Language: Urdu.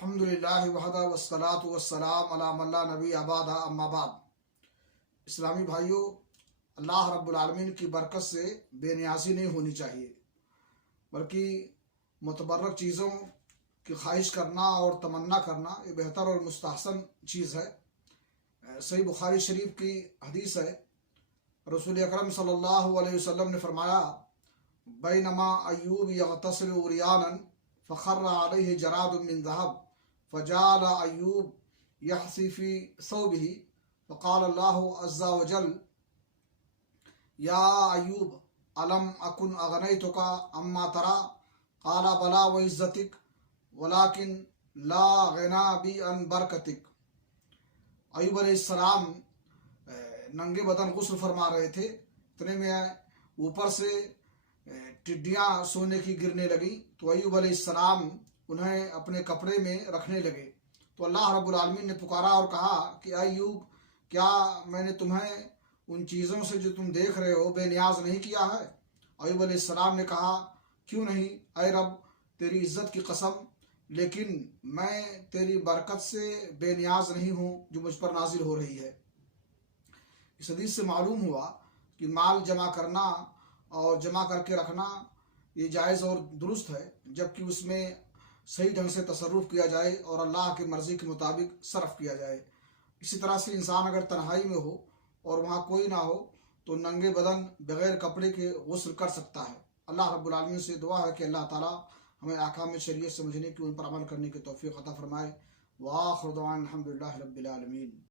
الحمدللہ وحدہ والصلاۃ والسلام علی من لا نبی بعدہ اما بعد۔ اسلامی بھائیوں، اللہ رب العالمین کی برکت سے بے نیازی نہیں ہونی چاہیے، بلکہ متبرک چیزوں کی خواہش کرنا اور تمنا کرنا یہ بہتر اور مستحسن چیز ہے۔ صحیح بخاری شریف کی حدیث ہے، رسول اکرم صلی اللہ علیہ وسلم نے فرمایا: بینما ایوب یغتسل عریانا فخر علیہ جراد من ذهب فجعل ایوب یحثی فی ثوبہ فقال اللہ عز وجل: یا ایوب الم اکن اغنیتک اما ترى قال بلا وعزتک ولكن لا غنا بی عن برکتک۔ ایوب علیہ السلام ننگے بدن غسل فرما رہے تھے، اتنے میں اوپر سے ٹڈیاں سونے کی گرنے لگی تو ایوب علیہ السلام انہیں اپنے کپڑے میں رکھنے لگے، تو اللہ رب العالمین نے پکارا اور کہا کہ ایوب، کیا میں نے تمہیں ان چیزوں سے جو تم دیکھ رہے ہو بے نیاز نہیں کیا ہے؟ ایوب علیہ السلام نے کہا: کیوں نہیں اے رب، تیری عزت کی قسم، لیکن میں تیری برکت سے بے نیاز نہیں ہوں جو مجھ پر نازل ہو رہی ہے۔ اس حدیث سے معلوم ہوا کہ مال جمع کرنا اور جمع کر کے رکھنا یہ جائز اور درست ہے، جبکہ اس میں صحیح ڈھنگ سے تصرف کیا جائے اور اللہ کی مرضی کے مطابق صرف کیا جائے۔ اسی طرح سے انسان اگر تنہائی میں ہو اور وہاں کوئی نہ ہو تو ننگے بدن بغیر کپڑے کے غسل کر سکتا ہے۔ اللہ رب العالمین سے دعا ہے کہ اللہ تعالی ہمیں احکام شریعت سمجھنے کی، ان پر عمل کرنے کی توفیق عطا فرمائے۔ وآخر دعوانا الحمدللہ رب العالمین۔